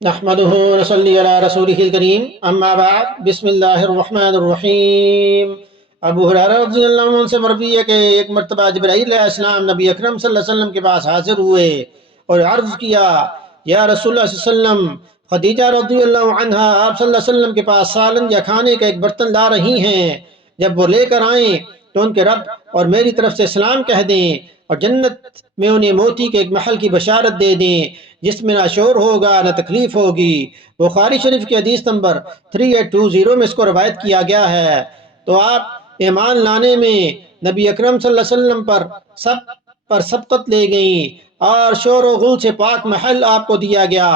نحمده ونصلي على رسوله الكريم اما بعد بسم اللہ الرحمن الرحیم۔ ابو ہریرہ رضی اللہ عنہ سے مروی ہے کہ ایک مرتبہ جبرائیل علیہ السلام نبی اکرم صلی اللہ علیہ وسلم کے پاس حاضر ہوئے اور عرض کیا، یا رسول اللہ صلی اللہ علیہ وسلم، خدیجہ رضی اللہ عنہا آپ صلی اللہ علیہ وسلم کے پاس سالن یا کھانے کا ایک برتن لا رہی ہیں، جب وہ لے کر آئیں تو ان کے رب اور میری طرف سے سلام کہہ دیں اور جنت میں انہیں موتی کے ایک محل کی بشارت دے دیں جس میں نہ شور ہوگا نہ تکلیف ہوگی۔ بخاری شریف کی حدیث نمبر 3820 میں اس کو روایت کیا گیا ہے۔ تو آپ ایمان لانے میں نبی اکرم صلی اللہ علیہ وسلم پر سبقت لے گئیں اور شور و غل سے پاک محل آپ کو دیا گیا،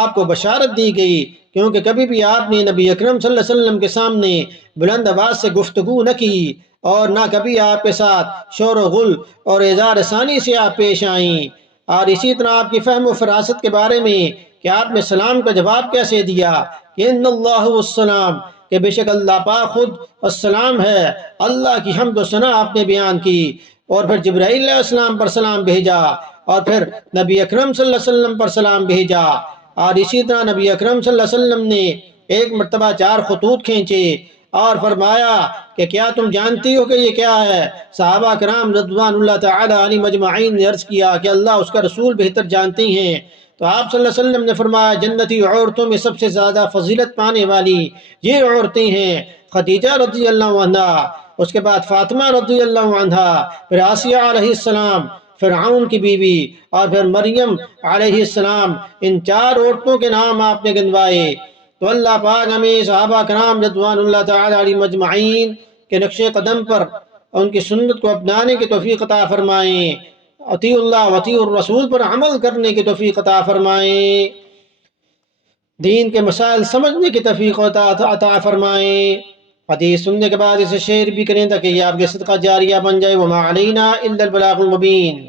آپ کو بشارت دی گئی، کیونکہ کبھی بھی آپ نے نبی اکرم صلی اللہ علیہ وسلم کے سامنے بلند آواز سے گفتگو نہ کی اور نہ کبھی آپ کے ساتھ شور و غل اور اظہار ثانی سے آپ پیش آئیں۔ اور اسی طرح آپ کی فہم و فراست کے بارے میں کہ آپ نے سلام کا جواب کیسے دیا کہ ان اللہ والسلام، کہ بے شک اللہ پاک خود السلام ہے، اللہ کی حمد و ثنا آپ نے بیان کی، اور پھر جبرائیل علیہ السلام پر سلام بھیجا اور پھر نبی اکرم صلی اللہ علیہ وسلم پر سلام بھیجا۔ اور اسی طرح نبی اکرم صلی اللہ علیہ وسلم نے ایک مرتبہ 4 خطوط کھینچے اور فرمایا کہ کیا تم جانتی ہو کہ یہ کیا ہے؟ صحابہ کرام رضوان اللہ تعالی علیہم مجمعین نے عرض کیا کہ اللہ اس کا رسول بہتر جانتے ہیں۔ تو آپ صلی اللہ علیہ وسلم نے فرمایا، جنتی عورتوں میں سب سے زیادہ فضیلت پانے والی یہ عورتیں ہیں خدیجہ رضی اللہ عنہا، اس کے بعد فاطمہ رضی اللہ عنہا، پھر آسیہ علیہ السلام، فرعون کی بیوی، اور پھر مریم علیہ السلام۔ ان 4 عورتوں کے نام آپ نے گنوائے۔ تو اللہ پاک ہمیں صحابہ کرام رضوان اللہ تعالی علیہم مجمعین کے نقش قدم پر ان کی سنت کو اپنانے کی توفیق عطا فرمائیں، اطیع اللہ و اطیع الرسول پر عمل کرنے کی توفیق عطا فرمائیں، دین کے مسائل سمجھنے کی توفیق عطا فرمائیں۔ حدیث سننے کے بعد اسے شیئر بھی کریں تاکہ یہ آپ کے صدقہ جاریہ بن جائے۔ وما علینا الا البلاغ المبین۔